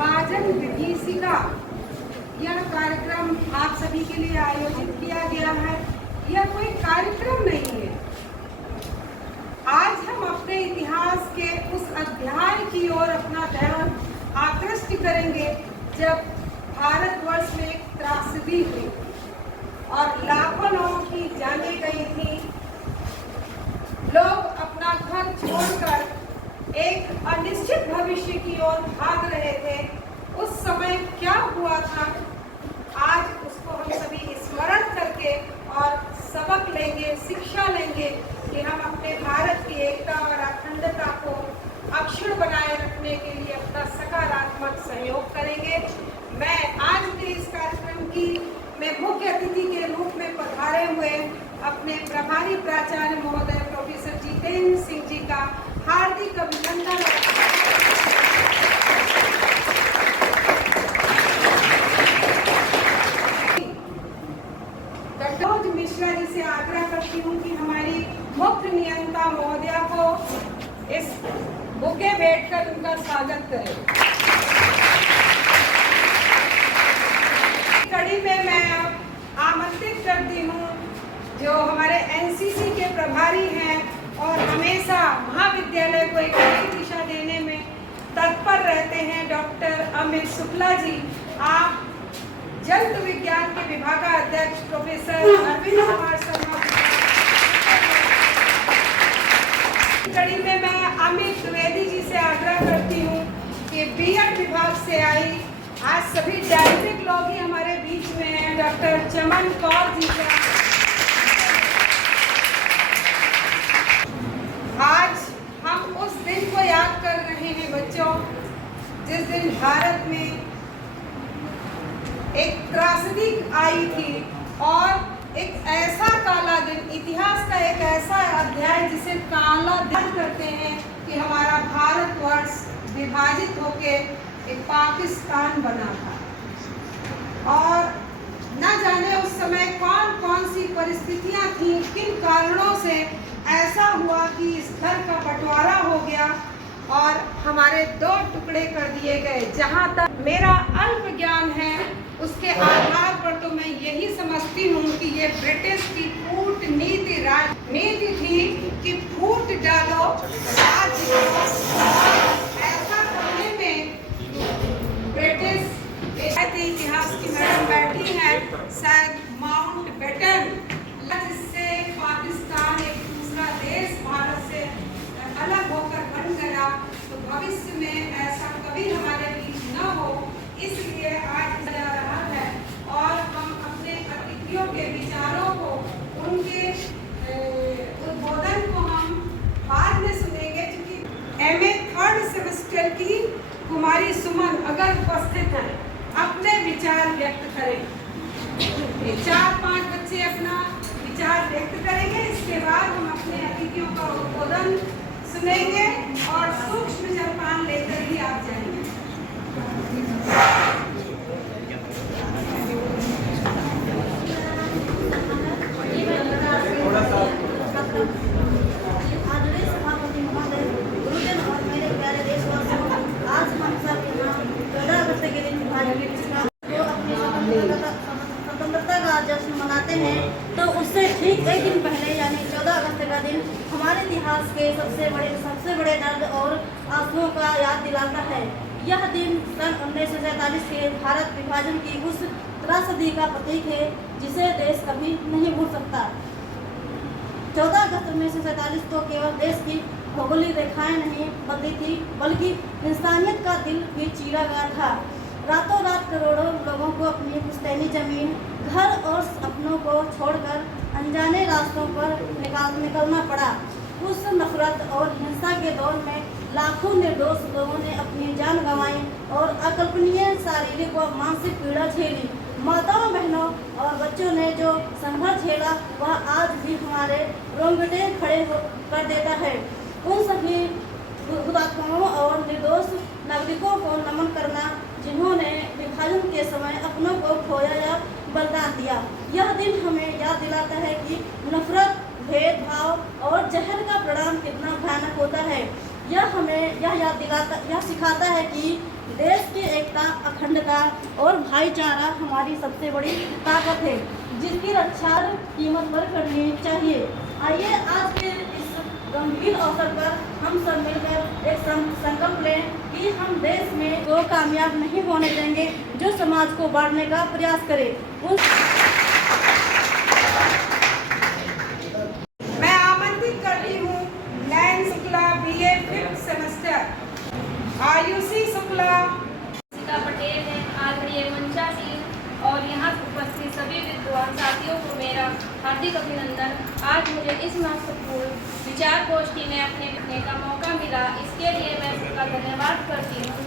विभाजन विभीषिका यह कार्यक्रम आप सभी के लिए आयोजित किया गया है। यह कोई कार्यक्रम नहीं है। आज हम अपने इतिहास के उस अध्याय की ओर अपना ध्यान आकृष्ट करेंगे जब भारतवर्ष में एक त्रासदी हुई और लाखों लोगों की जानें गई थी। लोग अपना घर छोड़कर एक अनिश्चित भविष्य की ओर भाग रहे थे। उस समय क्या हुआ था, आज उसको हम सभी स्मरण करके और सबक लेंगे, शिक्षा लेंगे कि हम अपने भारत की एकता और अखंडता को अक्षुण्ण बनाए रखने के लिए अपना सकारात्मक सहयोग करेंगे। मैं आज के इस कार्यक्रम की मुख्य अतिथि के रूप में पधारे हुए अपने प्रभारी प्राचार्य महोदय प्रोफेसर जितेंद्र सिंह जी का हार्दिक अभिनंदन डॉक्टर मिश्रा जी से आग्रह करती हूँ कि हमारी मुख्य नियंता महोदया को इस बुके भेंट कर उनका स्वागत करें। कड़ी में मैं आमंत्रित करती हूँ जो हमारे एनसीसी के प्रभारी हैं और हमेशा महाविद्यालय को एक नई दिशा देने में तत्पर रहते हैं, डॉक्टर अमित शुक्ला जी। आप जंतु विज्ञान के विभागाध्यक्ष प्रोफेसर अरविंद कुमार शर्मा। कड़ी में मैं अमित द्विवेदी जी से आग्रह करती हूँ कि बीएड विभाग से आई, आज सभी डायरेक्ट लोग ही हमारे बीच में हैं, डॉक्टर चमन कौर जी का। आज हम उस दिन को याद कर रहे हैं बच्चों, जिस दिन भारत में एक त्रासदी आई थी और एक ऐसा काला दिन, इतिहास का एक ऐसा अध्याय जिसे काला दिन करते हैं कि हमारा भारतवर्ष विभाजित होके एक पाकिस्तान बना था। और न जाने उस समय कौन कौन सी परिस्थितियां थी, किन कारणों से ऐसा हुआ कि इस घर का बंटवारा हो गया और हमारे दो टुकड़े कर दिए गए। जहां तक मेरा अल्प ज्ञान है उसके आधार पर तो मैं यही समझती हूँ कि ये ब्रिटिश की कूटनीति राजनीति थी कि फूट डालो राज्य को। ऐसा करने में ब्रिटिश इतिहास की मैडम बैठी है, शायद माउंटबेटन, जिससे पाकिस्तान एक दूसरा देश भारत से अलग होकर बन गया। तो भविष्य में ऐसा कभी हमारे बीच न हो, इसलिए आज जा रहा है और हम अपने अतिथियों के विचारों को, उनके उद्बोधन को हम बाद में सुनेंगे। क्योंकि एमए थर्ड सेमेस्टर की कुमारी सुमन अगर उपस्थित हैं, अपने विचार व्यक्त करें। 4-5 बच्चे अपना विचार व्यक्त करेंगे। इसके बाद हम अपने अतिथियों का उद्बोधन सुनेंगे और सूक्ष्म जलपान लेकर ही आप जाएंगे। स्वतंत्रता का जश्न मनाते हैं, तो उससे ठीक एक दिन पहले यानी 14 अगस्त का दिन हमारे इतिहास के सबसे बड़े दर्द और आंसुओं का याद दिलाता है। यह दिन सन 1947 के भारत विभाजन की उस त्रासदी का प्रतीक है जिसे देश कभी नहीं भूल सकता। 14 अगस्त 1947 तो केवल देश की भौगोलिक रेखाएं नहीं बदली थी, बल्कि इंसानियत का दिल भी चीरा गया था। रातों रात करोड़ों लोगों को अपनी पुश्तैनी जमीन, घर और अपनों को छोड़कर अनजाने रास्तों पर निकलना पड़ा। उस नफरत और हिंसा के दौर में लाखों निर्दोष लोगों ने अपनी जान गंवाई और अकल्पनीय शारीरिक व मानसिक पीड़ा झेली। माताओं, बहनों और बच्चों ने जो संघर्ष झेला वह आज भी हमारे रोंगटे खड़े कर देता है। उन सभी हुतात्माओं और निर्दोष नागरिकों को नमन करना जिन्होंने विभाजन के समय अपनों को खोया या बलिदान दिया। यह दिन हमें याद दिलाता है कि नफरत, भेदभाव और जहर का परिणाम कितना भयानक होता है। यह सिखाता है कि देश की एकता, अखंडता और भाईचारा हमारी सबसे बड़ी ताकत है, जिसकी रक्षा कीमत पर करनी चाहिए। आइए आज के इस गंभीर अवसर पर हम सब मिलकर एक संकल्प लें कि हम देश में को कामयाब नहीं होने देंगे जो समाज को बांटने का प्रयास करे। मैं आमंत्रित करती हूँ Nayan Shukla, BA 5th semester, Ayushi Shukla, Patel है, आदरणीय मंचा सिंह और यहाँ उपस्थित सभी विद्वान साथियों को मेरा हार्दिक अभिनंदन। आज मुझे इस महत्वपूर्ण विचार गोष्ठी में अपने का मौका मिला, इसके लिए मैं सबका धन्यवाद करती हूँ।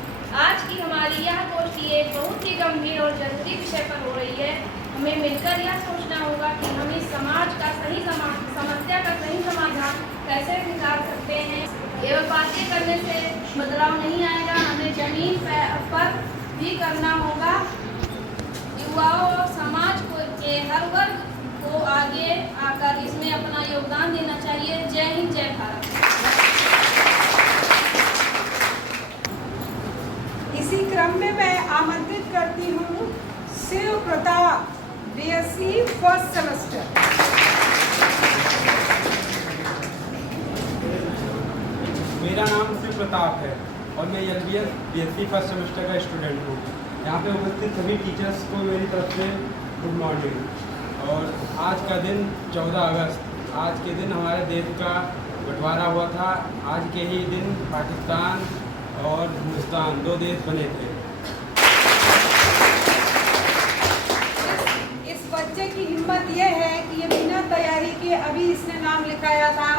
आज की हमारी यह गोष्ठी एक बहुत ही गंभीर और जरूरी विषय पर हो रही है। हमें मिलकर यह सोचना होगा कि हम इस समाज का समस्या का सही समाधान कैसे निकाल सकते हैं। केवल बातें करने से बदलाव नहीं आएगा, हमें जमीन पर भी करना होगा। युवाओं और समाज के हर वर्ग को आगे आकर इसमें अपना योगदान देना चाहिए। जय हिंद, जय भारत। इसी क्रम में मैं आमंत्रित करती हूँ Shiv Pratap, BSc 1st semester. मेरा नाम शिव प्रताप है और मैं LBS BSc 1st सेमेस्टर का स्टूडेंट हूँ। यहाँ पे उपस्थित सभी टीचर्स को मेरी तरफ से गुड मॉर्निंग। और आज का दिन 14 अगस्त, आज के दिन हमारे देश का बंटवारा हुआ था। आज के ही दिन पाकिस्तान और हिंदुस्तान 2 देश बने थे। इस बच्चे की हिम्मत यह है कि ये बिना तैयारी के अभी इसने नाम लिखाया था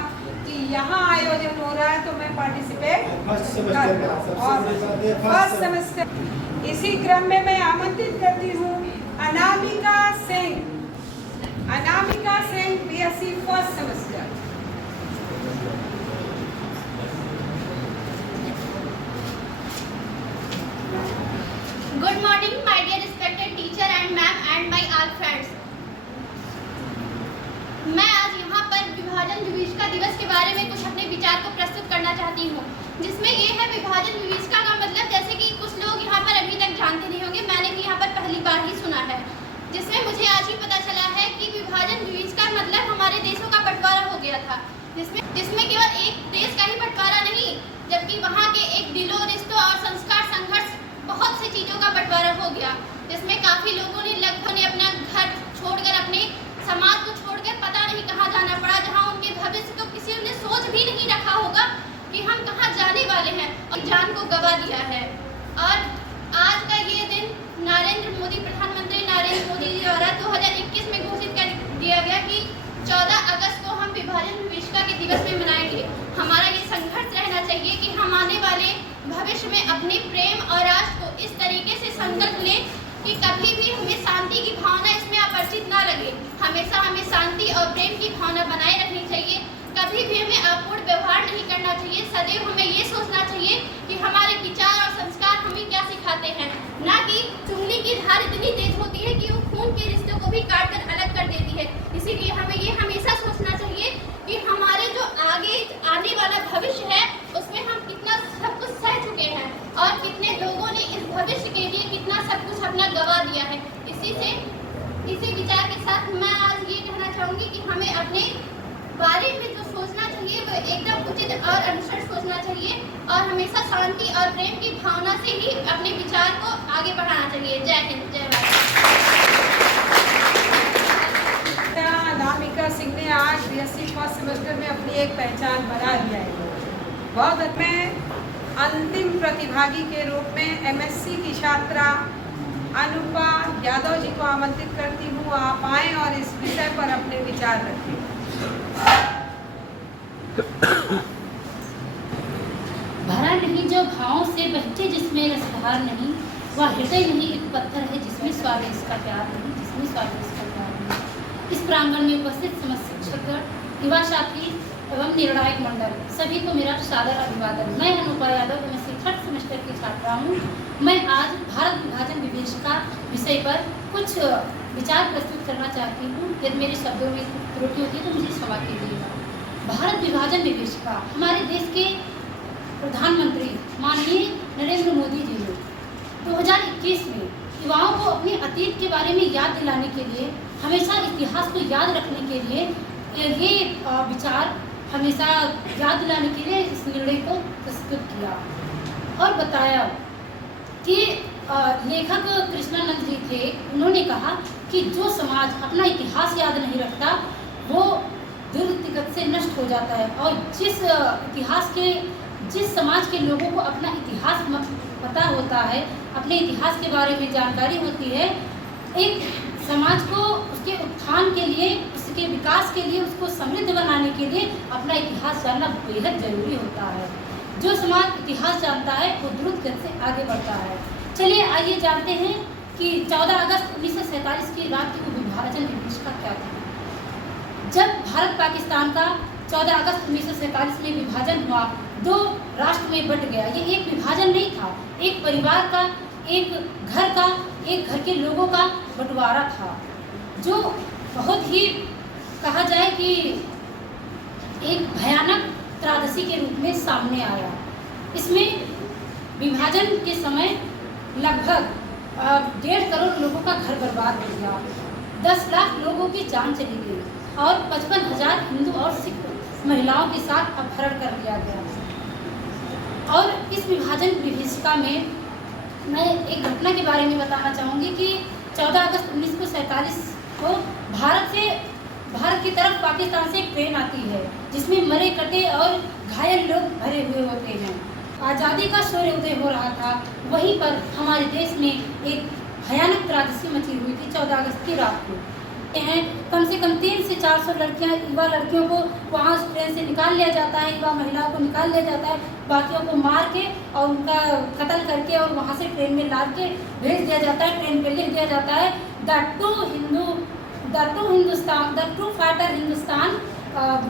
कि यहाँ आयोजन हो रहा है तो मैं पार्टिसिपेट फर्स्ट सेमेस्टर। इसी क्रम में मैं आमंत्रित करती हूँ Anamika Singh, BSc 1st semester. Good morning, my dear respected teacher and ma'am and my all friends. मैं आज यहाँ पर विभाजन विभीषिका दिवस के बारे में कुछ अपने विचार को प्रस्तुत करना चाहती हूँ, जिसमें ये है विभाजन विभीषिका का मतलब, जैसे कि कुछ लोग यहाँ पर अभी तक जानते नहीं होंगे, मैंने भी यहाँ पर पहली बार ही सुना है, जिसमें मुझे आज ही पता चला है कि विभाजन विभीषिका मतलब हमारे देशों का बंटवारा हो गया था, जिसमें केवल एक देश का ही बंटवारा नहीं, जबकि वहाँ के एक दिलों, रिश्तों और संस्कार, संघर्ष, बहुत सी चीज़ों का बंटवारा हो गया, जिसमें काफ़ी लोगों ने लगभग अपना घर छोड़कर, अपने समाज को छोड़कर पता नहीं कहाँ जाना पड़ा, जहाँ उनके भविष्य को किसी ने सोच भी नहीं रखा होगा कि हम कहाँ जाने वाले हैं, और जान को गवा दिया है। और आज का ये दिन प्रधानमंत्री नरेंद्र मोदी जी द्वारा 2021 में घोषित कर दिया गया कि 14 अगस्त को हम विभाजन विभीषिका के दिवस में मनाएंगे। हमारा ये संघर्ष रहना चाहिए कि हम आने वाले भविष्य में अपने प्रेम और राष्ट्र को इस तरीके से संकल्प लें कि कभी भी हमें शांति की भावना इसमें अपरिचित ना लगे। हमेशा हमें शांति और प्रेम की भावना बनाए रखनी चाहिए। कभी भी हमें अपूर्ण व्यवहार नहीं करना चाहिए। सदैव हमें ये सोचना चाहिए कि हमारे विचार और संस्कार हमें क्या सिखाते हैं, ना कि चुंगली की धार इतनी तेज होती है कि वो खून के रिश्तों को भी काट कर अलग कर देती है। इसीलिए हमें ये हमेशा सोचना चाहिए कि हमारे जो आगे आने वाला भविष्य है उसमें हम कितना सब कुछ सह चुके हैं और कितने लोगों ने इस भविष्य के लिए कितना सब कुछ अपना गवा दिया है। इसी विचार के साथ मैं आज ये कहना चाहूँगी कि हमें अपने बारे में जो सोचना चाहिए वो एकदम उचित और अनुसार सोचना चाहिए और हमेशा शांति और प्रेम की भावना से ही अपने विचार को आगे बढ़ाना चाहिए। जय हिंद, जय भारत। अनामिका सिंह ने आज BSc 1st सेमेस्टर में अपनी एक पहचान बना लिया है। बहुत मैं अंतिम प्रतिभागी के रूप में MSc की छात्रा अनुपा यादव जी को आमंत्रित करती हूँ, आप आएँ और इस विषय पर अपने विचार रखें। भरा नहीं जो भावों से बहते जिसमें रसधार नहीं, वह हृदय नहीं एक पत्थर है जिसमें स्वाद इसका प्यार नहीं, जिसमें स्वाद इसका प्यार नहीं। इस प्रांगण में उपस्थित समस्त शिक्षकगण, युवा साथी एवं निर्णायक मंडल, सभी को मेरा सादर अभिवादन। मैं Anupa Yadav MSc 3rd semester की छात्रा हूँ। मैं आज भारत विभाजन विभीषिका विषय पर कुछ विचार प्रस्तुत करना चाहती हूँ। यदि मेरे शब्दों में त्रुटि होती है तो मुझे क्षमा कीजिएगा। भारत विभाजन विभीषिका हमारे देश के प्रधानमंत्री माननीय नरेंद्र मोदी जी ने 2021 में युवाओं को अपने अतीत के बारे में याद दिलाने के लिए, हमेशा इतिहास को याद रखने के लिए ये विचार हमेशा याद दिलाने के लिए इस निर्णय को प्रस्तुत किया और बताया कि लेखक कृष्णानंद जी थे। उन्होंने कहा कि जो समाज अपना इतिहास याद नहीं रखता वो दुर्गति से नष्ट हो जाता है, और जिस समाज के लोगों को अपना इतिहास पता होता है, अपने इतिहास के बारे में जानकारी होती है, एक समाज को उसके उत्थान के लिए, उसके विकास के लिए, उसको समृद्ध बनाने के लिए अपना इतिहास जानना बेहद जरूरी होता है। जो समाज इतिहास जानता है वो द्रुत गति से आगे बढ़ता है। चलिए आइए जानते हैं कि 14 अगस्त 1947 की रात की विभाजन विभीषिका क्या थी। जब भारत पाकिस्तान का 14 अगस्त 1947 में विभाजन हुआ, दो राष्ट्र में बंट गया। ये एक विभाजन नहीं था, एक परिवार का, एक घर के लोगों का बंटवारा था, जो बहुत ही कहा जाए कि एक भयानक त्रासदी के रूप में सामने आया। इसमें विभाजन के समय लगभग 1.5 करोड़ लोगों का घर बर्बाद हो गया, 10 लाख लोगों की जान चली गई और 55,000 हिंदू और सिख महिलाओं के साथ अपहरण कर लिया गया। और इस विभाजन विभीषिका में मैं एक घटना के बारे में बताना चाहूँगी कि 14 अगस्त 1947 को भारत की तरफ पाकिस्तान से एक ट्रेन आती है जिसमें मरे कटे और घायल लोग भरे हुए होते हैं। आज़ादी का सूर्योदय हो रहा था, वहीं पर हमारे देश में एक भयानक त्रासदी मची हुई थी 14 अगस्त की रात को। कम से कम 300 से 400 युवा लड़कियों को वहाँ ट्रेन से निकाल लिया जाता है, युवा महिलाओं को निकाल लिया जाता है, बाकियों को मार के और उनका कत्ल करके और वहाँ से ट्रेन में लाद के भेज दिया जाता है। ट्रेन पे लिख दिया जाता है the true fighter Hindustan,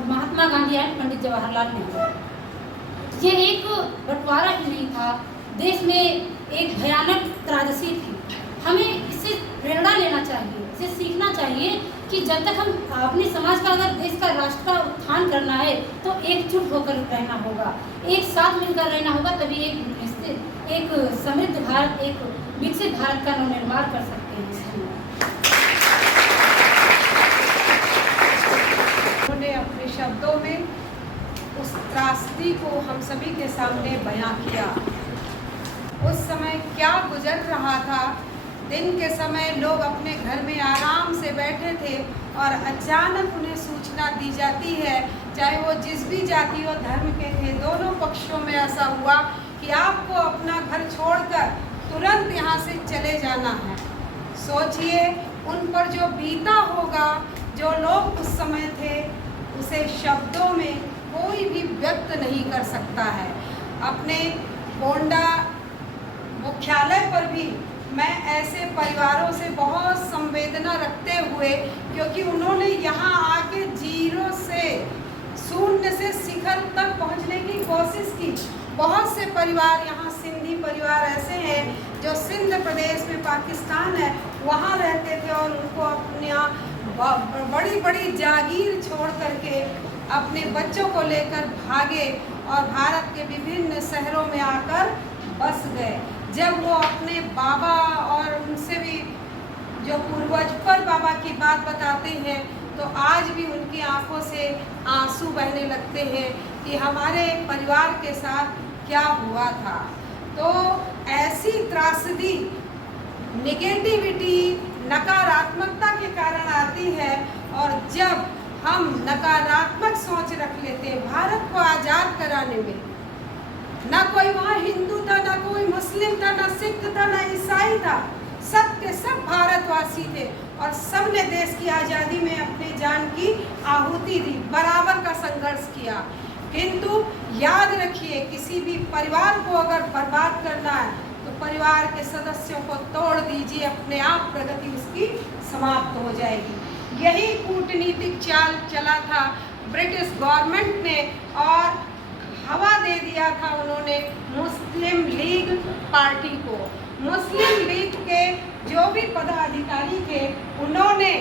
Mahatma Gandhi and Pandit Jawaharlal Nehru. ये एक बंटवारा ही नहीं था, देश में एक भयानक त्रासदी थी। हमें इससे प्रेरणा लेना चाहिए, इसे सीखना चाहिए कि जब तक हम अपने समाज का, अगर देश का, राष्ट्र का उत्थान करना है तो एकजुट होकर रहना होगा, एक साथ मिलकर रहना होगा, तभी एक समृद्ध भारत, एक विकसित भारत का नवनिर्माण कर सकते हैं। उन्होंने अपने शब्दों में उस त्रासदी को हम सभी के सामने बयां किया। उस समय क्या गुजर रहा था। दिन के समय लोग अपने घर में आराम से बैठे थे और अचानक उन्हें सूचना दी जाती है, चाहे वो जिस भी जाति और धर्म के थे, दोनों पक्षों में ऐसा हुआ कि आपको अपना घर छोड़कर तुरंत यहाँ से चले जाना है। सोचिए उन पर जो बीता होगा, जो लोग उस समय थे, उसे शब्दों में कोई भी व्यक्त नहीं कर सकता है। अपने गोंडा मुख्यालय पर भी मैं ऐसे परिवारों से बहुत संवेदना रखते हुए, क्योंकि उन्होंने यहाँ आके जीरो से, शून्य से शिखर तक पहुँचने की कोशिश की। बहुत से परिवार यहाँ, सिंधी परिवार ऐसे हैं जो सिंध प्रदेश में पाकिस्तान है, वहाँ रहते थे और उनको अपने यहाँ बड़ी बड़ी जागीर छोड़ करके अपने बच्चों को लेकर भागे और भारत के विभिन्न शहरों में आकर बस गए। जब वो अपने बाबा और उनसे भी जो पूर्वज पर बाबा की बात बताते हैं तो आज भी उनकी आंखों से आंसू बहने लगते हैं कि हमारे परिवार के साथ क्या हुआ था। तो ऐसी त्रासदी, नेगेटिविटी, नकारात्मकता के कारण आती है, और जब हम नकारात्मक सोच रख लेते हैं भारत को आज़ाद कराने में, ना कोई वहाँ हिंदू था, ना कोई मुस्लिम था, ना सिख था, ना ईसाई था, सब के सब भारतवासी थे और सब ने देश की आज़ादी में अपने जान की आहुति दी, बराबर का संघर्ष किया। किंतु याद रखिए, किसी भी परिवार को अगर बर्बाद करना है तो परिवार के सदस्यों को तोड़ दीजिए, अपने आप प्रगति उसकी समाप्त हो जाएगी। यही कूटनीतिक चाल चला था ब्रिटिश गवर्नमेंट ने, और हवा दे दिया था उन्होंने मुस्लिम लीग पार्टी को। मुस्लिम लीग के जो भी पदाधिकारी थे, उन्होंने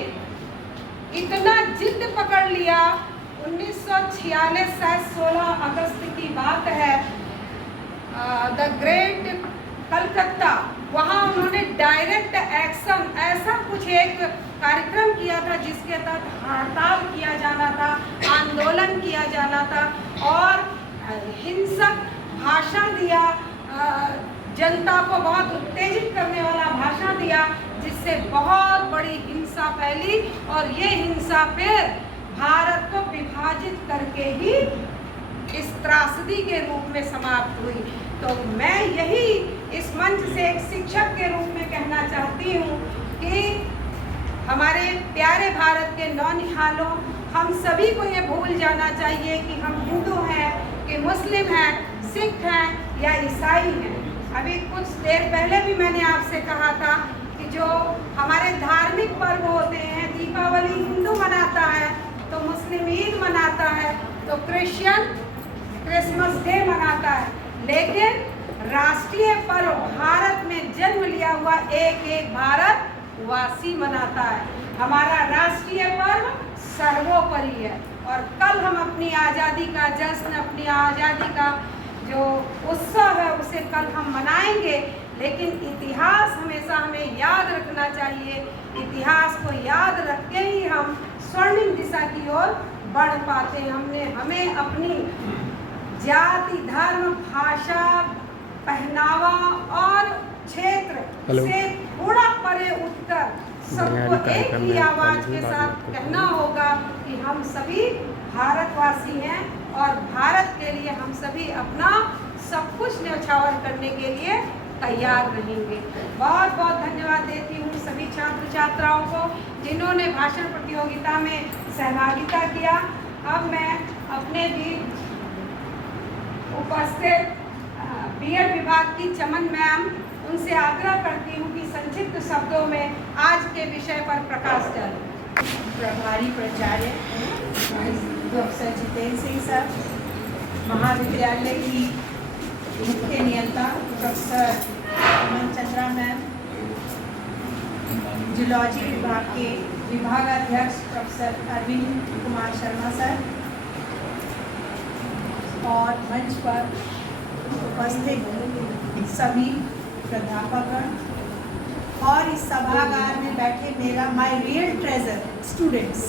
इतना जिद पकड़ लिया, 1946 शायद 16 अगस्त की बात है, द ग्रेट कलकत्ता, वहाँ उन्होंने डायरेक्ट एक्शन ऐसा कुछ एक कार्यक्रम किया था जिसके तहत हड़ताल किया जाना था, आंदोलन किया जाना था और हिंसक भाषण दिया, जनता को बहुत उत्तेजित करने वाला भाषण दिया, जिससे बहुत बड़ी हिंसा फैली और ये हिंसा फिर भारत को विभाजित करके ही इस त्रासदी के रूप में समाप्त हुई। तो मैं यही इस मंच से एक शिक्षक के रूप में कहना चाहती हूँ कि हमारे प्यारे भारत के नौनिहालों, हम सभी को ये भूल जाना चाहिए कि हम हिंदू हैं, कि मुस्लिम हैं, सिख हैं या ईसाई हैं। अभी कुछ देर पहले भी मैंने आपसे कहा था कि जो हमारे धार्मिक पर्व होते हैं, दीपावली हिंदू मनाता है तो मुस्लिम ईद मनाता है, तो क्रिश्चियन क्रिसमस डे मनाता है, लेकिन राष्ट्रीय पर्व भारत में जन्म लिया हुआ एक एक भारत वासी मनाता है। हमारा राष्ट्रीय पर्व सर्वोपरि है और कल हम अपनी आज़ादी का जश्न, अपनी आज़ादी का जो उत्सव है उसे कल हम मनाएंगे, लेकिन इतिहास हमेशा हमें याद रखना चाहिए। इतिहास को याद रख के ही हम स्वर्णिम दिशा की ओर बढ़ पाते हैं। हमें अपनी जाति, धर्म, भाषा, पहनावा और क्षेत्र से थोड़ा परे उठकर सबको एक ही आवाज के साथ कहना होगा कि हम सभी भारतवासी हैं और भारत के लिए हम सभी अपना सब कुछ न्यौछावर करने के लिए तैयार रहेंगे। बहुत बहुत धन्यवाद देती हूँ सभी छात्र छात्राओं को जिन्होंने भाषण प्रतियोगिता में सहभागिता किया। अब मैं अपने भी उपस्थित बीएड विभाग की चमन मैम, उनसे आग्रह करती हूँ कि संक्षिप्त शब्दों में आज के विषय पर प्रकाश डालें। प्रभारी प्राचार्य प्रोफेसर जितेंद्र सिंह सर, महाविद्यालय की मुख्य नियंता प्रोफेसर अमन चंद्रा मैम, जूलॉजी विभाग के विभागाध्यक्ष प्रोफेसर अरविंद कुमार शर्मा सर और मंच पर उपस्थित सभी प्राध्यापकगण और इस सभागार में बैठे मेरा माय रियल ट्रेजर स्टूडेंट्स,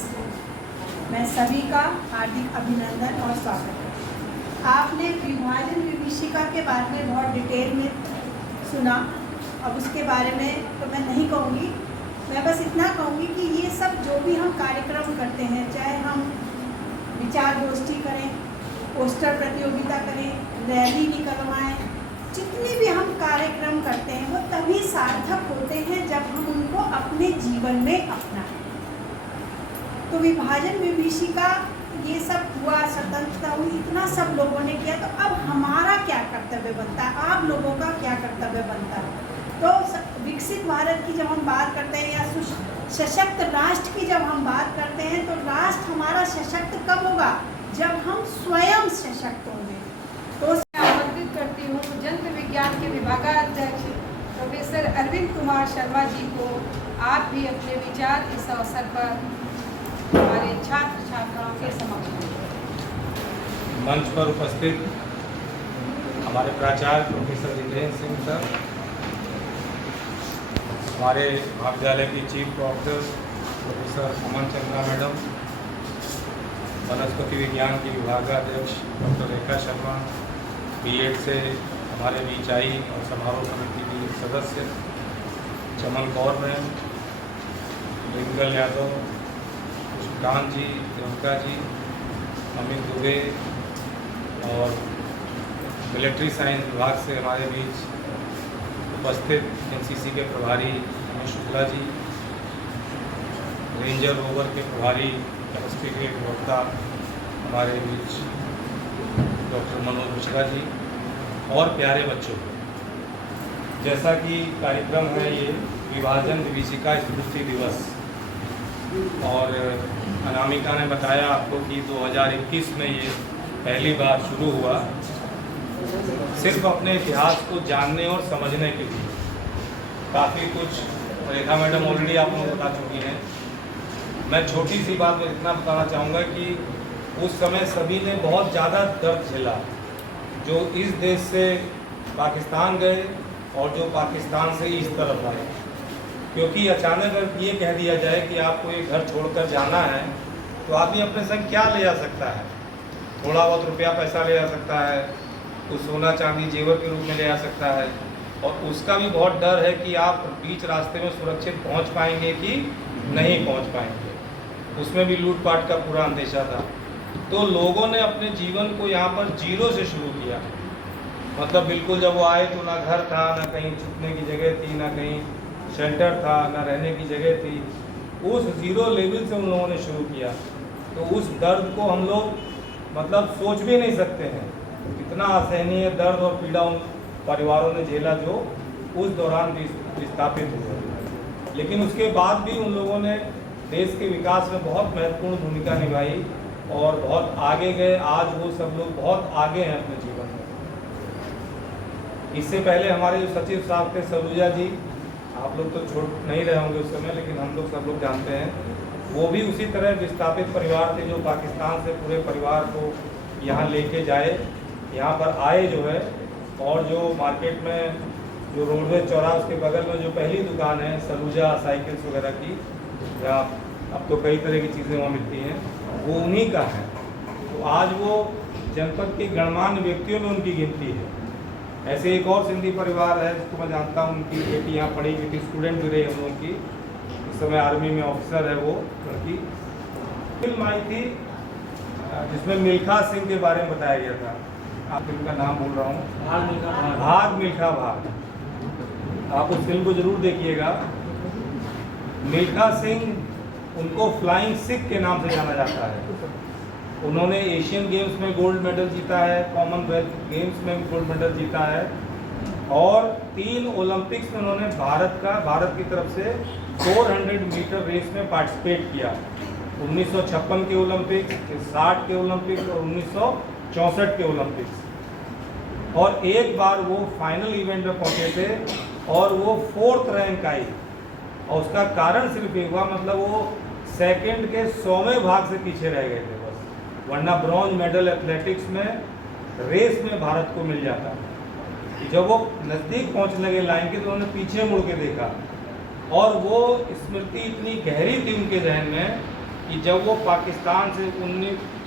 मैं सभी का हार्दिक अभिनंदन और स्वागत है। आपने विभाजन विभीषिका के बारे में बहुत डिटेल में सुना, अब उसके बारे में तो मैं नहीं कहूँगी, मैं बस इतना कहूँगी कि ये सब जो भी हम कार्यक्रम करते हैं, चाहे हम विचार गोष्ठी करें, पोस्टर प्रतियोगिता करें, रैली निकलवाएं, जितने भी हम कार्यक्रम करते हैं वो तभी सार्थक होते हैं जब हम उनको अपने जीवन में अपनाएं। तो विभाजन विभीषिका ये सब हुआ, स्वतंत्रता हुई, इतना सब लोगों ने किया, तो अब हमारा क्या कर्तव्य बनता है, आप लोगों का क्या कर्तव्य बनता है? तो विकसित भारत की जब हम बात करते हैं या सशक्त राष्ट्र की जब हम बात करते हैं, तो राष्ट्र हमारा सशक्त कब होगा? जब हम स्वयं सशक्त होंगे। तो आमंत्रित करती हूँ जंत्र विज्ञान के विभागाध्यक्ष प्रोफेसर अरविंद कुमार शर्मा जी को, आप भी अपने विचार इस अवसर पर हमारे छात्र छात्राओं के समक्ष दें। मंच पर उपस्थित हमारे प्राचार्य प्रोफेसर जितेंद्र सिंह सर, हमारे महाविद्यालय की चीफ प्रोफेसर प्रोफेसर अमन चंद्रा मैडम, वनस्पति विज्ञान की विभागाध्यक्ष डॉक्टर रेखा शर्मा, बीएड से हमारे बीच आई और समारोह समिति की सदस्य चमन कौर मैम, रिंगल यादव, कृष्णकांत जी, प्रियंका जी, अमित दुबे और मिलिट्री साइंस विभाग से हमारे बीच उपस्थित एनसीसी के प्रभारी अमित शुक्ला जी, रेंजर रोवर के प्रभारी केमिस्ट्री के प्रवक्ता हमारे बीच डॉक्टर मनोज मिश्रा जी और प्यारे बच्चों, जैसा कि कार्यक्रम है ये विभाजन विभीषिका स्मृति दिवस, और अनामिका ने बताया आपको कि 2021 में ये पहली बार शुरू हुआ, सिर्फ अपने इतिहास को जानने और समझने के लिए। काफ़ी कुछ रेखा मैडम ऑलरेडी आप लोगों को बता चुकी हैं। मैं छोटी सी बात में इतना बताना चाहूँगा कि उस समय सभी ने बहुत ज़्यादा दर्द झेला, जो इस देश से पाकिस्तान गए और जो पाकिस्तान से इस तरफ आए, क्योंकि अचानक अगर ये कह दिया जाए कि आपको ये घर छोड़कर जाना है तो आदमी अपने संग क्या ले जा सकता है? थोड़ा बहुत रुपया पैसा ले जा सकता है, कुछ सोना चांदी जेवर के रूप में ले जा सकता है, और उसका भी बहुत डर है कि आप बीच रास्ते में सुरक्षित पहुंच पाएंगे कि नहीं पहुंच पाएंगे। उसमें भी लूटपाट का पूरा अंदेशा था। तो लोगों ने अपने जीवन को यहाँ पर जीरो से शुरू किया। मतलब बिल्कुल जब वो आए तो ना घर था, ना कहीं छुपने की जगह थी, ना कहीं शेल्टर था, ना रहने की जगह थी। उस ज़ीरो लेवल से उन लोगों ने शुरू किया। तो उस दर्द को हम लोग मतलब सोच भी नहीं सकते हैं, कितना असहनीय दर्द और पीड़ा उन परिवारों ने झेला जो उस दौरान विस्थापित हुए। लेकिन उसके बाद भी उन लोगों ने देश के विकास में बहुत महत्वपूर्ण भूमिका निभाई और बहुत आगे गए। आज वो सब लोग बहुत आगे हैं अपने जीवन में। इससे पहले हमारे जो सचिव साहब थे सलूजा जी, आप लोग तो छोड़ नहीं रहे होंगे उस समय, लेकिन हम लोग सब लोग जानते हैं, वो भी उसी तरह विस्थापित परिवार थे जो पाकिस्तान से पूरे परिवार को यहाँ लेके जाए, यहाँ पर आए जो है। और जो मार्केट में जो रोडवेज चौराहा उसके बगल में जो पहली दुकान है सलूजा साइकिल्स वगैरह की, या अब तो कई तरह की चीज़ें वहाँ मिलती हैं, वो उन्हीं का है। तो आज वो जनपद के गणमान्य व्यक्तियों में उनकी गिनती है। ऐसे एक और सिंधी परिवार है जिसको मैं जानता हूँ, उनकी बेटी यहाँ पढ़ी हुई थी, स्टूडेंट भी रही हम लोगों की, इस समय आर्मी में ऑफिसर है वो लड़की। फिल्म आई थी जिसमें मिल्खा सिंह के बारे में बताया गया था। आप फिल्म का नाम बोल रहा हूँ, भाग मिल्खा भाग। आप उस फिल्म को जरूर देखिएगा। मिल्खा सिंह, उनको फ्लाइंग सिख के नाम से जाना जाता है। उन्होंने एशियन गेम्स में गोल्ड मेडल जीता है, कॉमनवेल्थ गेम्स में गोल्ड मेडल जीता है, और 3 ओलंपिक्स में उन्होंने भारत की तरफ से 400 मीटर रेस में पार्टिसिपेट किया। 1956 के ओलंपिक्स, 60 के ओलंपिक्स और 1964 के ओलंपिक्स। और एक बार वो फाइनल इवेंट में पहुंचे थे और वो 4th रैंक आई, और उसका कारण सिर्फ ये हुआ, मतलब वो सेकंड के 100वें भाग से पीछे रह गए थे बस, वरना ब्रॉन्ज मेडल एथलेटिक्स में रेस में भारत को मिल जाता। जब वो नज़दीक पहुंचने लगे लाइन के तो उन्होंने पीछे मुड़ के देखा, और वो स्मृति इतनी गहरी थी उनके जहन में कि जब वो पाकिस्तान से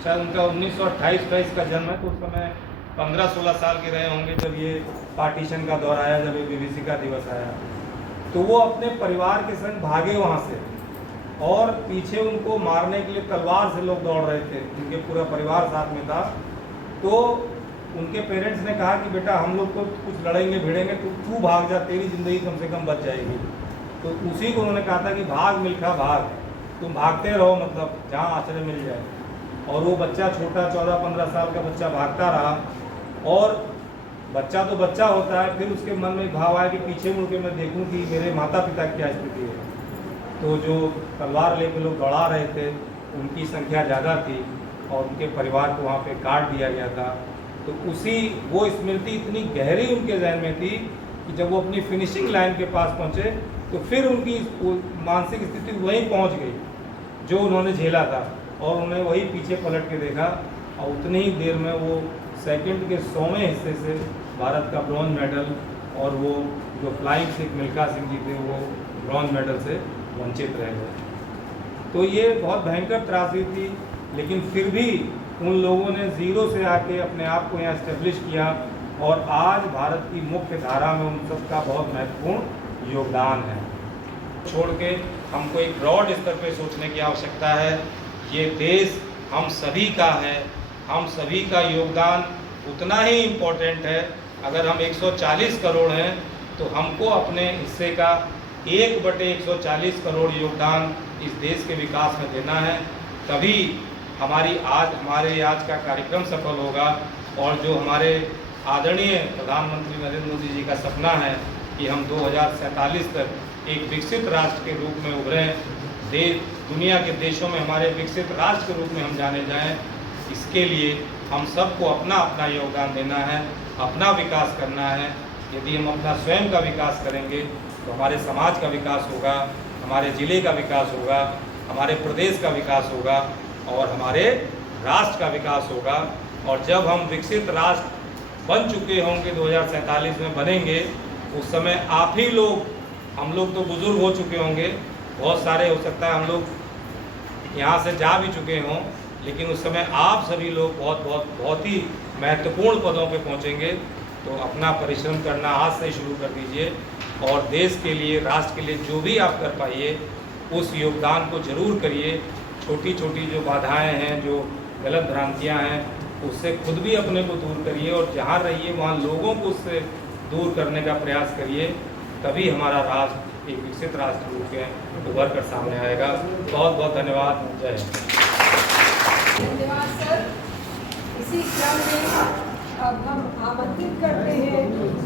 शायद उनका 1928 का जन्म है, तो उस समय 15-16 साल के रहे होंगे जब ये पार्टीशन का दौर आया, जब ये BBC का दिवस आया। तो वो अपने परिवार के संग भागे वहाँ से, और पीछे उनको मारने के लिए तलवार से लोग दौड़ रहे थे, उनके पूरा परिवार साथ में था। तो उनके पेरेंट्स ने कहा कि बेटा हम लोग को कुछ लड़ेंगे भिड़ेंगे, तो तू भाग जा, तेरी ज़िंदगी कम से कम बच जाएगी। तो उसी को उन्होंने कहा था कि भाग मिल्खा भाग, तुम भागते रहो, मतलब जहाँ आश्रय मिल जाए। और वो बच्चा छोटा 14-15 साल का बच्चा भागता रहा, और बच्चा तो बच्चा होता है, फिर उसके मन में भाव आया कि पीछे मुड़ के मैं देखूं कि मेरे माता पिता की क्या स्थिति है। तो जो तलवार लेकर लोग दौड़ा रहे थे उनकी संख्या ज़्यादा थी, और उनके परिवार को वहाँ पे काट दिया गया था। तो वो स्मृति इतनी गहरी उनके जहन में थी कि जब वो अपनी फिनिशिंग लाइन के पास पहुँचे तो फिर उनकी मानसिक स्थिति वहीं पहुँच गई जो उन्होंने झेला था, और उन्हें वही पीछे पलट के देखा, और उतनी ही देर में वो सेकंड के 100वें हिस्से से भारत का ब्रॉन्ज मेडल, और वो जो फ्लाइंग सिख मिल्खा सिंह जी थे वो ब्रॉन्ज मेडल से वंचित रह गए। तो ये बहुत भयंकर त्रासदी थी, लेकिन फिर भी उन लोगों ने ज़ीरो से आके अपने आप को यहाँ इस्टेब्लिश किया, और आज भारत की मुख्य धारा में उन सब का बहुत महत्वपूर्ण योगदान है। छोड़ के हमको एक ब्रॉड स्तर पे सोचने की आवश्यकता है। ये देश हम सभी का है, हम सभी का योगदान उतना ही इम्पोर्टेंट है। अगर हम 140 करोड़ हैं तो हमको अपने हिस्से का 1/140 करोड़ योगदान इस देश के विकास में देना है, तभी हमारे आज का कार्यक्रम सफल होगा। और जो हमारे आदरणीय प्रधानमंत्री नरेंद्र मोदी जी का सपना है कि हम 2047 तक एक विकसित राष्ट्र के रूप में उभरें, दुनिया के देशों में हमारे विकसित राष्ट्र के रूप में हम जाने जाएं, इसके लिए हम सबको अपना अपना योगदान देना है, अपना विकास करना है। यदि हम अपना स्वयं का विकास करेंगे तो हमारे समाज का विकास होगा, हमारे ज़िले का विकास होगा, हमारे प्रदेश का विकास होगा, और हमारे राष्ट्र का विकास होगा। और जब हम विकसित राष्ट्र बन चुके होंगे, 2047 में बनेंगे, उस समय आप ही लोग, हम लोग तो बुजुर्ग हो चुके होंगे, बहुत सारे हो सकता है हम लोग यहाँ से जा भी चुके हों, लेकिन उस समय आप सभी लोग बहुत ही महत्वपूर्ण पदों पे पहुँचेंगे। तो अपना परिश्रम करना आज से शुरू कर दीजिए और देश के लिए, राष्ट्र के लिए जो भी आप कर पाइए उस योगदान को जरूर करिए। छोटी छोटी जो बाधाएं हैं, जो गलत भ्रांतियां हैं, उससे खुद भी अपने को दूर करिए और जहाँ रहिए वहाँ लोगों को उससे दूर करने का प्रयास करिए। तभी हमारा राष्ट्र एक विकसित राष्ट्र रूप के उभर कर सामने आएगा। बहुत बहुत धन्यवाद। जय हिंद। धन्यवाद सर। इसी क्रम में अब हम आमंत्रित करते हैं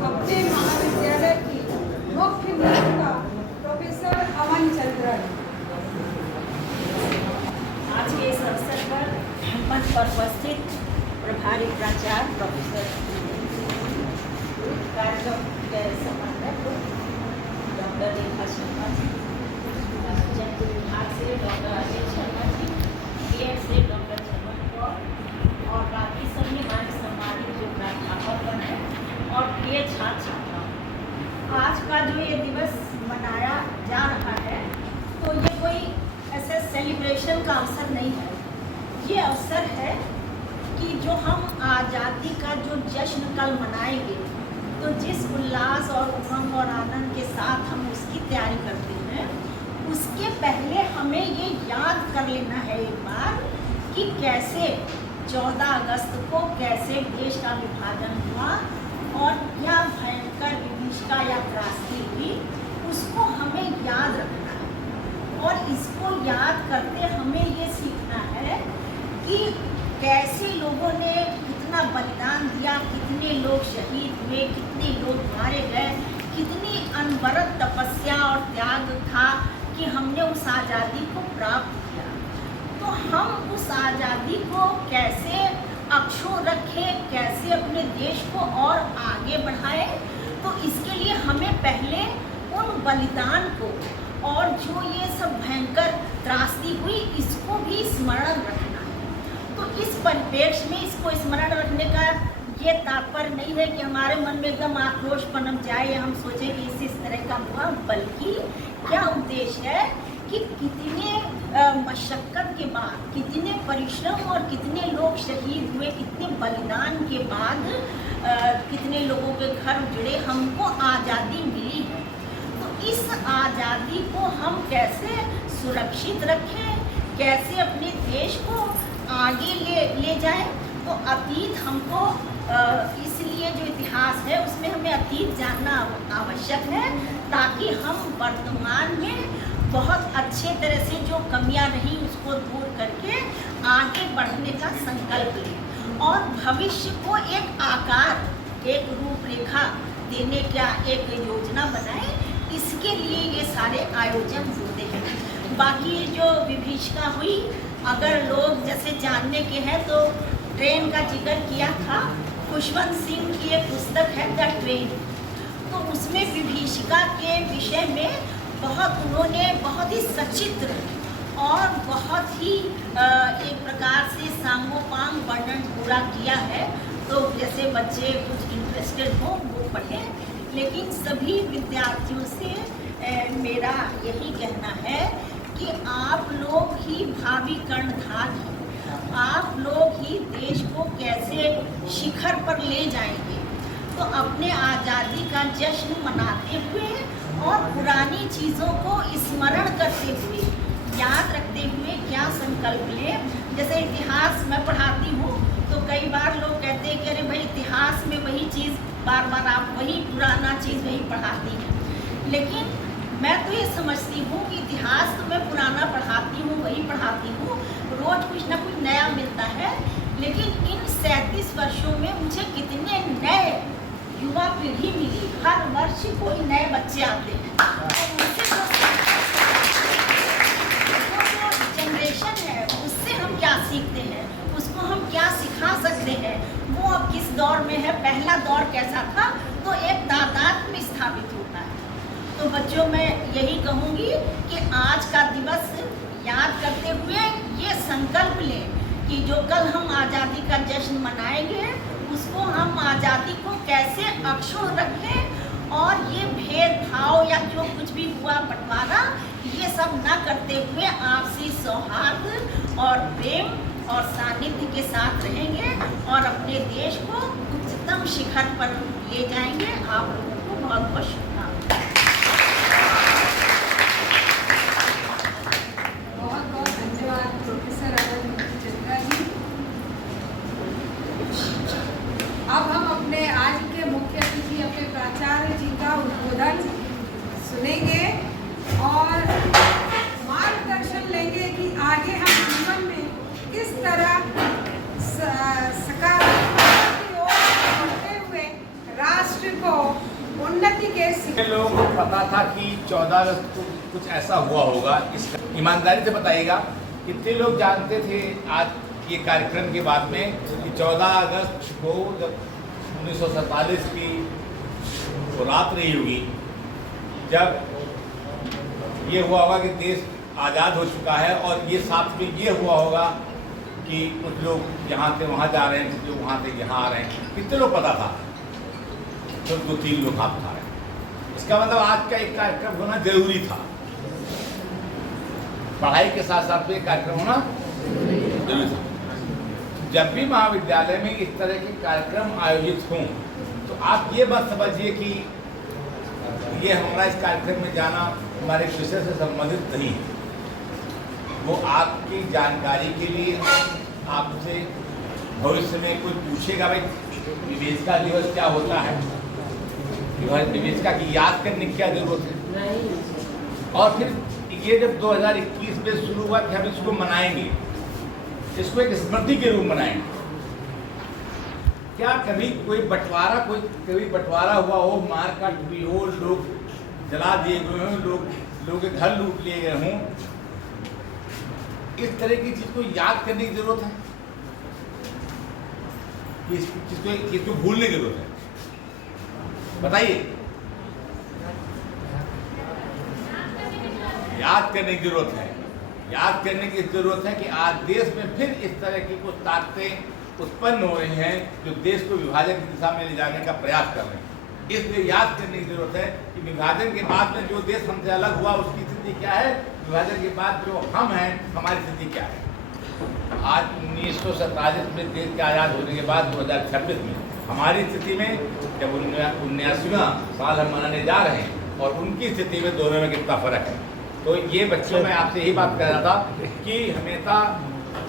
अपने महाविद्यालय की मुख्य निदेशिका प्रोफेसर अमन चंद्रन। आज के इस अवसर पर मंच पर उपस्थित प्रभारी प्राचार्य प्रोफेसर कार्यक्रम के समन्वयक डॉक्टर रेखा शर्मा जी, जैन विभाग से डॉक्टर अजय शर्मा जी, बीएड से डॉक्टर चमन कौर और बाकी सभी मान सम्मानित जो प्राध्यापक हैं और प्रिय छात्र छात्राओं। आज का जो ये दिवस मनाया जा रहा है तो ये कोई ऐसे सेलिब्रेशन का अवसर नहीं है। ये अवसर है कि जो हम आज़ादी का जो जश्न कल मनाएंगे, तो जिस उल्लास और उमंग और आनंद के साथ हम उसकी तैयारी करते हैं, उसके पहले हमें ये याद कर लेना है एक बार कि कैसे 14 अगस्त को कैसे देश का विभाजन हुआ और क्या भयंकर विभीषिका या त्रासदी हुई, उसको हमें याद रखना है। और इसको याद करते हमें ये सीखना है कि कैसे लोगों ने कितना बलिदान दिया, कितने लोग शहीद हुए, कितने लोग मारे गए, कितनी अनवरत तपस्या और त्याग था कि हमने उस आज़ादी को प्राप्त किया। तो हम उस आज़ादी को कैसे अक्षुण्ण रखें, कैसे अपने देश को और आगे बढ़ाएं, तो इसके लिए हमें पहले उन बलिदान को और जो ये सब भयंकर त्रासदी हुई इसको भी स्मरण रखना है। तो इस परिप्रेक्ष्य में इसको स्मरण रखने का ये तात्पर्य नहीं है कि हमारे मन में एकदम आक्रोश पनप जाए या हम सोचें कि इस तरह का हुआ, बल्कि क्या उद्देश्य है कि कितने मशक्क़त के बाद, कितने परिश्रम और कितने लोग शहीद हुए, कितने बलिदान के बाद कितने लोगों के घर उजड़े, हमको आज़ादी मिली है। तो इस आज़ादी को हम कैसे सुरक्षित रखें, कैसे अपने देश को आगे ले जाएं। तो अतीत हमको इसलिए जो इतिहास है उसमें हमें अतीत जानना आवश्यक है, ताकि हम वर्तमान में बहुत अच्छे तरह से जो कमियां रही उसको दूर करके आगे बढ़ने का संकल्प लें और भविष्य को एक आकार, एक रूपरेखा देने का एक योजना बनाएं। इसके लिए ये सारे आयोजन होते हैं। बाकी जो विभीषिका हुई, अगर लोग जैसे जानने के हैं तो ट्रेन का जिक्र किया था, खुशवंत सिंह की एक पुस्तक है द ट्रेन, तो उसमें विभीषिका के विषय में उन्होंने बहुत ही सचित्र और बहुत ही एक प्रकार से सांगोपांग वर्णन पूरा किया है। तो जैसे बच्चे कुछ इंटरेस्टेड हो वो पढ़ें, लेकिन सभी विद्यार्थियों से मेरा यही कहना है कि आप लोग ही भावी कर्णधार हैं, आप लोग ही देश को कैसे शिखर पर ले जाएंगे। तो अपने आज़ादी का जश्न मनाते हुए और पुरानी चीज़ों को स्मरण करते हुए, याद रखते हुए क्या संकल्प लें। जैसे इतिहास मैं पढ़ाती हूँ तो कई बार लोग कहते हैं कि अरे भाई इतिहास में वही चीज़ बार बार आप वही पुराना चीज़ वही पढ़ाती हैं, लेकिन मैं तो ये समझती हूँ कि इतिहास तो मैं पुराना पढ़ाती हूँ, वही पढ़ाती हूँ, रोज़ कुछ ना कुछ नया मिलता है। लेकिन इन 37 वर्षों में मुझे कितने नए युवा पीढ़ी मिली, हर वर्ष कोई नए बच्चे आते हैं और उनसे जो जनरेशन है उससे हम क्या सीखते हैं, उसको हम क्या सिखा सकते हैं, वो अब किस दौर में है, पहला दौर कैसा था, तो एक तादात्म्य स्थापित होता है। तो बच्चों मैं यही कहूँगी कि आज का दिवस याद करते हुए ये संकल्प लें कि जो कल हम आज़ादी का जश्न मनाएंगे उसको हम आज़ादी को कैसे अक्षुण्ण रखें और ये भेदभाव या जो कुछ भी हुआ बंटवारा ये सब न करते हुए आपसी सौहार्द और प्रेम और सानिध्य के साथ रहेंगे और अपने देश को उच्चतम शिखर पर ले जाएंगे। आप लोगों को बहुत बहुत शुभकामनाएं। बहुत बहुत धन्यवाद प्रोफेसर अरुण चंद्रा जी। अब हम अपने आज के मुख्य अतिथि अपने प्राचार्य जी का उद्बोधन सुनेंगे और मार्गदर्शन लेंगे कि आगे हम जीवन में किस तरह सकारात्मक की ओर बढ़ते हुए राष्ट्र को उन्नति के कितने लोगों को पता था कि 14 अगस्त को कुछ ऐसा हुआ होगा? इस ईमानदारी से बताइएगा, कितने लोग जानते थे आज ये कार्यक्रम के बाद में कि 14 अगस्त को जब 1947 की वो रात रही होगी, जब ये हुआ होगा कि देश आज़ाद हो चुका है और ये साथ में ये हुआ होगा कि कुछ लोग यहाँ से वहाँ जा रहे हैं, कुछ लोग वहाँ से यहाँ आ रहे हैं। कितने लोग पता था? तो 2-3 लोग हाथ उठा रहे हैं। इसका मतलब आज का एक कार्यक्रम होना जरूरी था। पढ़ाई के साथ साथ में कार्यक्रम होना जरूरी था। जब भी महाविद्यालय में इस तरह के कार्यक्रम आयोजित हों तो आप ये बात समझिए कि ये हमारा इस कार्यक्रम में जाना हमारे विषय से संबंधित नहीं है। वो आपकी जानकारी के लिए आपसे भविष्य में कोई पूछेगा भाई विवेचिका दिवस क्या होता है, विवेचिका की याद करने की क्या जरूरत है, और फिर ये जब 2021 में शुरू हुआ कि हम इसको मनाएंगे, इसको एक स्मृति के रूप मनाएंगे। क्या कभी कोई बंटवारा हुआ हो, मार काट हुई हो, लोग जला दिए गए हों, लोगों के घर लूट लिए गए हों? इस तरह की चीज को याद करने की जरूरत है, इस चीज को भूलने की जरूरत है? बताइए। याद करने की जरूरत है। याद करने की जरूरत है कि आज देश में फिर इस तरह की कुछ ताकतें उत्पन्न हो रही हैं जो देश को विभाजन की दिशा में ले जाने का प्रयास कर रहे हैं। इसलिए याद करने की जरूरत है कि विभाजन के बाद में जो देश हमसे अलग हुआ उसकी स्थिति क्या है, विभाजन के बाद जो हम हैं हमारी स्थिति क्या है। आज 1947 में देश के आज़ाद होने के बाद 2026 में हमारी स्थिति में जब 79वां साल हम मनाने जा रहे हैं और उनकी स्थिति में दोनों में कितना फर्क है। तो ये बच्चों में आपसे यही बात कर रहा था कि हमेशा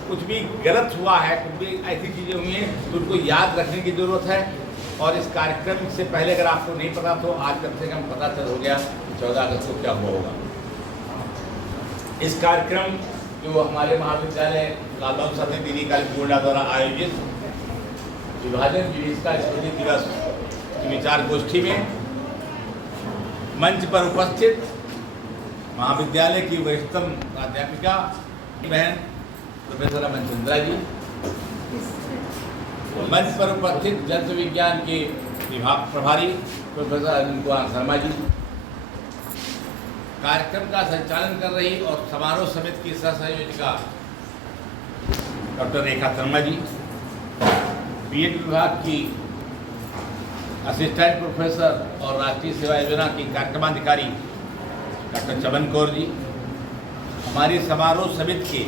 कुछ भी गलत हुआ है, कुछ भी ऐसी चीज़ें हुई हैं तो उनको याद रखने की ज़रूरत है। और इस कार्यक्रम से पहले अगर आपको नहीं पता तो आज कम से कम पता चल हो गया कि 14 अगस्त को क्या हुआ होगा। इस कार्यक्रम जो हमारे महाविद्यालय लाल बहादुर शास्त्री डिग्री कॉलेज गोंडा द्वारा आयोजित विभाजन विवेचिका स्मृति दिवस की विचार गोष्ठी में मंच पर उपस्थित महाविद्यालय की वरिष्ठतम प्राध्यापिका बहन प्रोफेसर अमन चंद्रा जी, मंच पर उपस्थित जंतु विज्ञान के विभाग प्रभारी प्रोफेसर अरविंद कुमार शर्मा जी, कार्यक्रम का संचालन कर रही और समारोह समिति की सह संयोजिका डॉक्टर रेखा शर्मा जी, बीएड विभाग की असिस्टेंट प्रोफेसर और राष्ट्रीय सेवा योजना की कार्यक्रमाधिकारी डॉक्टर चमन कौर जी, हमारी समारोह समिति के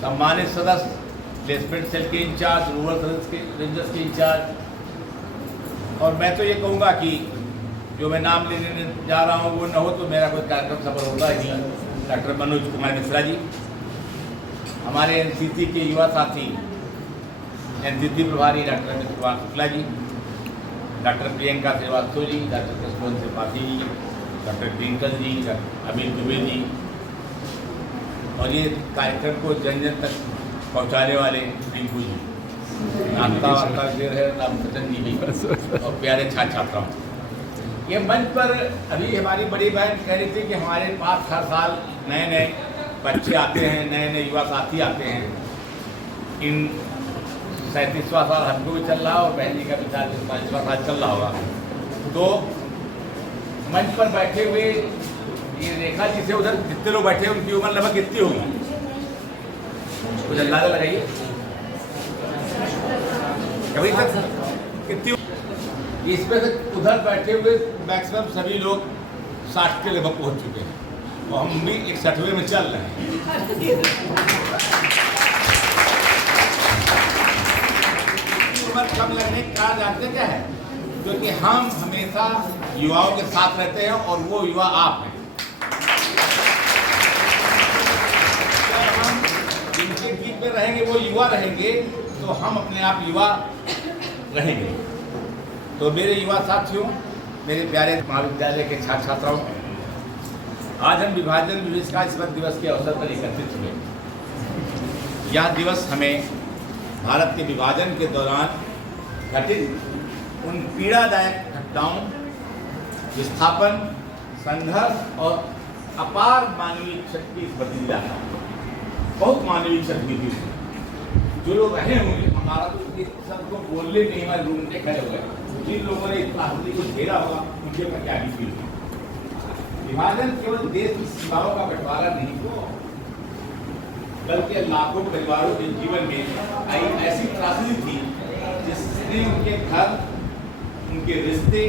सम्मानित सदस्य, प्लेसमेंट सेल के इंचार्ज, रूरल रेंजर्स के इंचार्ज, और मैं तो ये कहूँगा कि जो मैं नाम लेने जा रहा हूँ वो न हो तो मेरा कोई कार्यक्रम सफल होगा ही। डॉक्टर मनोज कुमार मिश्रा जी, हमारे एनसीसी के युवा साथी, एनसीसी प्रभारी doctor Amit Kumar Shukla ji, doctor Priyanka Srivastava ji, doctor कृष्णवंत Tripathi ji, doctor twinkle जी, डॉक्टर अमित दुबे जी, और ये कार्यक्रम को जन जन तक पहुंचाने वाले रिंकू जी, नाश्ता वास्ता देर है रामचंद्र जी भी, और प्यारे छात्र छात्राओं। ये मंच पर अभी हमारी बड़ी बहन कह रही थी कि हमारे पास हर साल नए नए बच्चे आते हैं, नए नए युवा साथी आते हैं। इन 37वां साल हमको भी चल रहा है और बहन जी का भी 45वां साल चल रहा होगा। तो मंच पर बैठे हुए ये रेखा जी से उधर जितने लोग बैठे हैं उनकी उम्र लगभग कितनी होगी, कुछ अंदाजा लगाइए। कभी तक कितनी इसमें से उधर बैठे हुए मैक्सिमम सभी लोग 60 के लगभग पहुंच चुके हैं और हम भी 61वें में चल रहे हैं। उम्र कम लगने का कारण जानते क्या है? क्योंकि हम हमेशा युवाओं के साथ रहते हैं और वो युवा आप हैं। जब हम जिनके बीच में रहेंगे वो युवा रहेंगे तो हम अपने आप युवा रहेंगे। तो मेरे युवा साथियों, मेरे प्यारे महाविद्यालय के छात्र छात्राओं, आज हम विभाजन विविधता स्मृति दिवस के अवसर पर एकत्रित हुए। यह दिवस हमें भारत के विभाजन के दौरान घटित उन पीड़ादायक घटनाओं, विस्थापन, संघर्ष और अपार मानवीय शक्ति की स्मृति दिलाता है। बहुत मानवीय शक्ति थी जो लोग रहे होंगे, हमारा तो सबको बोलने नहीं, हमारे रूम में खड़े हुए जिन लोगों ने इस राजनीति को घेरा होगा उनके ऊपर क्या बीती होगी। विभाजन केवल देश की सीमाओं का बंटवारा नहीं हुआ, बल्कि लाखों परिवारों के जीवन में आई ऐसी त्रासदी थी जिसने उनके घर, उनके रिश्ते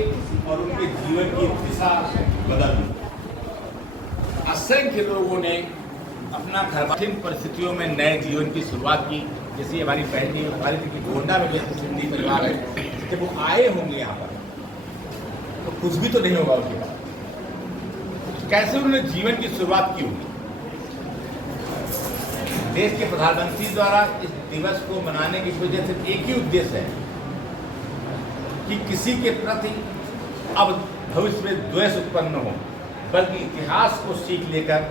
और उनके जीवन की दिशा बदल दी। असंख्य लोगों ने अपना घर कठिन परिस्थितियों में नए जीवन की शुरुआत की। जैसे हमारी बहन हमारी गोंडा में जैसे सिंधी परिवार है, जब वो आए होंगे यहाँ पर तो कुछ भी तो नहीं होगा उनके पास, कैसे उन्होंने जीवन की शुरुआत की होगी। देश के प्रधानमंत्री द्वारा इस दिवस को मनाने की वजह से एक ही उद्देश्य है कि किसी के प्रति अब भविष्य में द्वेष उत्पन्न हो, बल्कि इतिहास को सीख लेकर,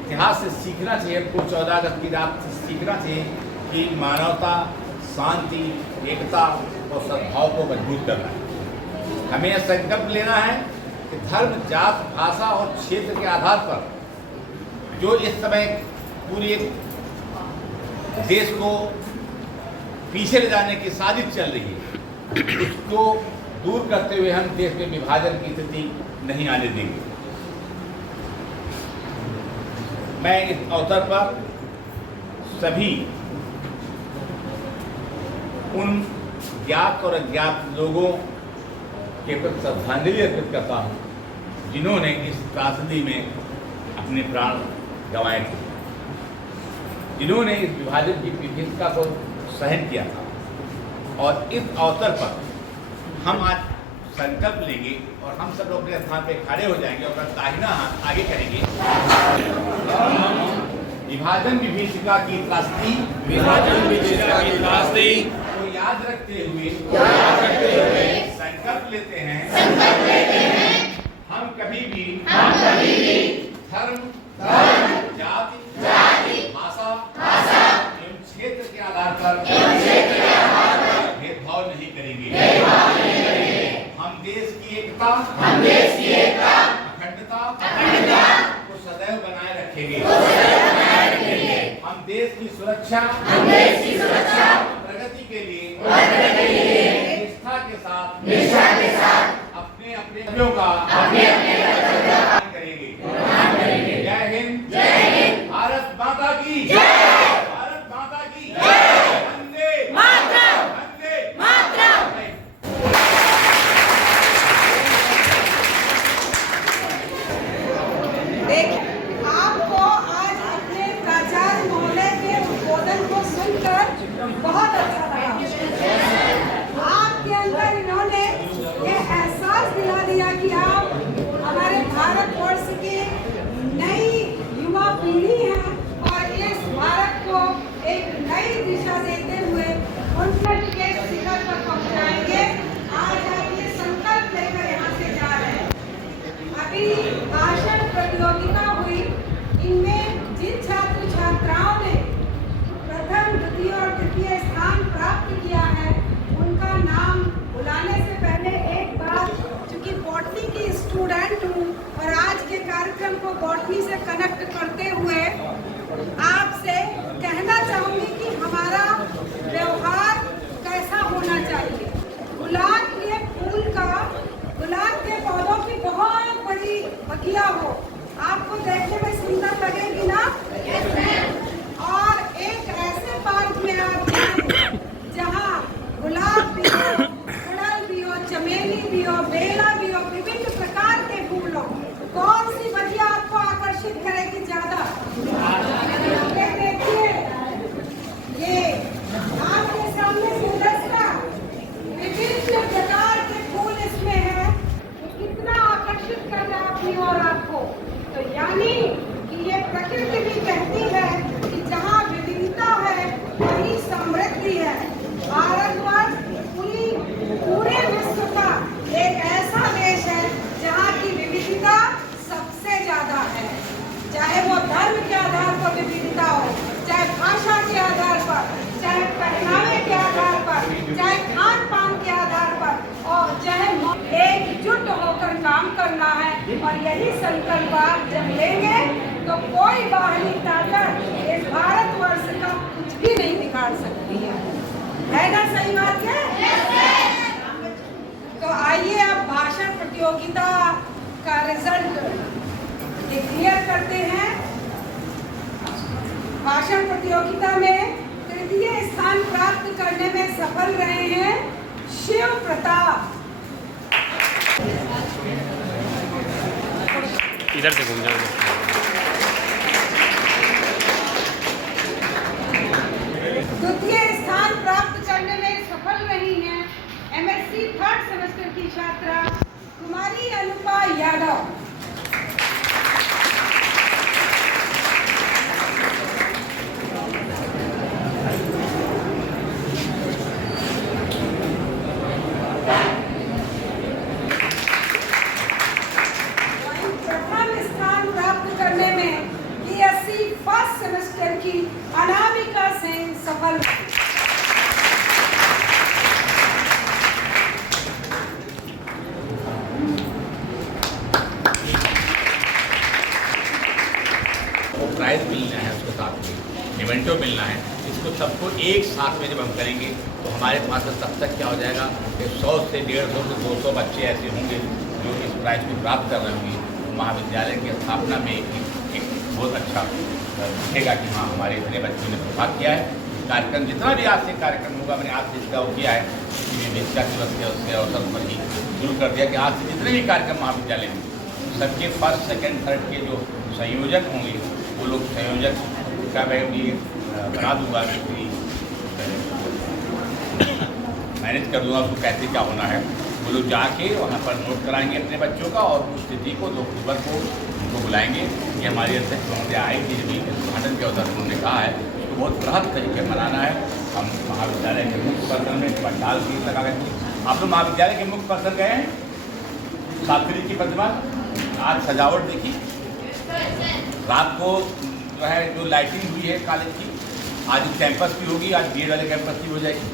इतिहास से सीखना चाहिए। हमको 14 अगस्त की रात से सीखना चाहिए कि मानवता, शांति, एकता और सद्भाव को मजबूत करना है। हमें यह संकल्प लेना है कि धर्म, जात, भाषा और क्षेत्र के आधार पर जो इस समय पूरे देश को पीछे ले जाने की साजिश चल रही है, उसको दूर करते हुए हम देश में विभाजन की स्थिति नहीं आने देंगे। मैं इस अवसर पर सभी उन ज्ञात और अज्ञात लोगों के प्रति श्रद्धांजलि अर्पित करता हूँ जिन्होंने इस त्रासदी में अपने प्राण गंवाए थे, जिन्होंने इस विभाजन की विभिन्नता को सहन किया था। और इस अवसर पर हम आज संकल्प लेंगे और हम सब लोग अपने स्थान पे खड़े हो जाएंगे और दाहिना हाथ आगे करेंगे। विभाजन विभीषिका की त्रासदी, विभाजन विभीषिका की त्रासदी को याद रखते हुए संकल्प लेते हैं हम कभी भी धर्म, जाति, भाषा एवं क्षेत्र के आधार पर भेदभाव नहीं करेंगे। हम देश की एकता, अखंडता को सदैव बनाए रखेंगे। हम देश की सुरक्षा, प्रगति के लिए निष्ठा के साथ अपने कर्तव्यों का करेंगे। जय हिंद, भारत माता की, भारत माता की, वंदे मातरम, वंदे मातरम। देखिए, आपको आज अपने प्राचार्य महोदय के उद्बोधन को सुनकर बहुत अच्छा लगा। आपके अंदर इन्होंने ये एहसास दिला दिया कि आप हमारे भारतवर्ष की नई युवा पीढ़ी हैं और इस भारत को एक नई दिशा देते हुए उन्नति के शिखर पर पहुंचाएंगे। आज आप ये संकल्प लेकर यहाँ से जा रहे हैं। अभी भाषण प्रतियोगिता हुई, इनमें जिन छात्र छात्राओं ने प्रथम, द्वितीय और तृतीय स्थान प्राप्त किया है उनका नाम बुलाने से पहले एक बार, चूंकि बॉटनी की स्टूडेंट हूँ और आज के कार्यक्रम को बॉटनी से कनेक्ट करते हुए आपसे कहना चाहूँगी कि हमारा व्यवहार कैसा होना चाहिए। गुलाब के फूल का, गुलाब के पौधों की बहुत बड़ी बगिया हो, आपको देखने में सुंदर लगेगी ना? और एक ऐसे पार्क में आप जाएं जहाँ गुलाब भी हो, आकर्षित करेगी ज्यादा? ये देखिए, ये आपके सामने गुलदस्ता, विभिन्न प्रकार के फूल इसमें है, कितना आकर्षित कर रहा है अपनी और आपको। तो यानी कि ये प्रकृति भी कहती है कि जहाँ विविधता है वहीं समृद्धि है। भारतवर्ष पूरे विश्व का एक ऐसा देश है जहाँ की विविधता सबसे ज्यादा है, चाहे वो धर्म के आधार पर विविधता हो, चाहे भाषा के आधार पर, चाहे पहनावे के आधार पर, चाहे खान पान के आधार पर, और चाहे एकजुट होकर काम करना है। और यही संकल्प आप जब लेंगे तो कोई बाहरी ताकत इस भारतवर्ष का कुछ भी नहीं बिगाड़ सकती है ना? सही बात है? तो आइए अब भाषण प्रतियोगिता का रिजल्ट डिक्लेयर करते हैं। भाषण प्रतियोगिता में तृतीय स्थान प्राप्त करने में सफल रहे हैं शिव प्रताप। इधर से घूम जाओ। द्वितीय स्थान प्राप्त करने में सफल रही हैं MSc 3rd सेमेस्टर की छात्रा कुमारी अनुपा यादव। प्रथम स्थान प्राप्त करने में BSc 1st सेमेस्टर की अनामिका सेन सफल। प्राइज मिलना है, उसके साथ में इवेंटो मिलना है। इसको सबको एक साथ में जब हम करेंगे तो हमारे पास तब तक क्या हो जाएगा कि 100 से 150 से 200 बच्चे ऐसे होंगे जो इस प्राइज को प्राप्त कर रहे होंगे। महाविद्यालय की स्थापना में एक बहुत अच्छा दिखेगा कि हाँ, हमारे इतने बच्चों ने भाग किया है। कार्यक्रम जितना भी आज से कार्यक्रम होगा, मैंने आज से इसका वो किया है कि विवेचिका दिवस के उसके अवसर पर ही शुरू कर दिया कि आज से जितने भी कार्यक्रम महाविद्यालय में सबके 1st, 2nd, 3rd के जो संयोजक होंगे वो लोग संयोजक का मैं भी बना दूंगा, मैनेज कर दूंगा उसको कैसे क्या होना है। वो लोग जाके वहाँ पर नोट कराएंगे अपने बच्चों का और उस तिथि को 2 अक्टूबर को उनको बुलाएंगे। ये हमारी अध्यक्ष महोदय आएंगे, जब उद्घाटन के अवसर उन्होंने कहा है तो बहुत बृहद तरीके मनाना है। हम महाविद्यालय के मुख्य पर्सन में पंडाल भी लगा गए। आप लोग महाविद्यालय के मुख्य पर्सन गए हैं? सावित्री की प्रतिमा आज सजावट देखी, रात को जो है जो लाइटिंग हुई है कॉलेज की, आज कैंपस की होगी, आज BED वाले कैंपस की हो जाएगी,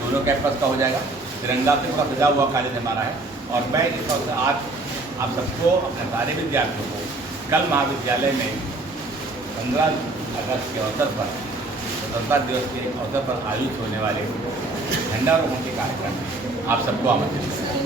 दोनों कैंपस का हो जाएगा। तिरंगा से पूरा सजा हुआ कॉलेज हमारा है। और मैं इस अवसर आज आप सबको, अपने सारे विद्यार्थियों को, कल महाविद्यालय में 15 अगस्त के अवसर पर, स्वतंत्रता दिवस के अवसर पर आयोजित होने वाले झंडारोहण के कार्यक्रम में आप सबको आमंत्रित करता हूं।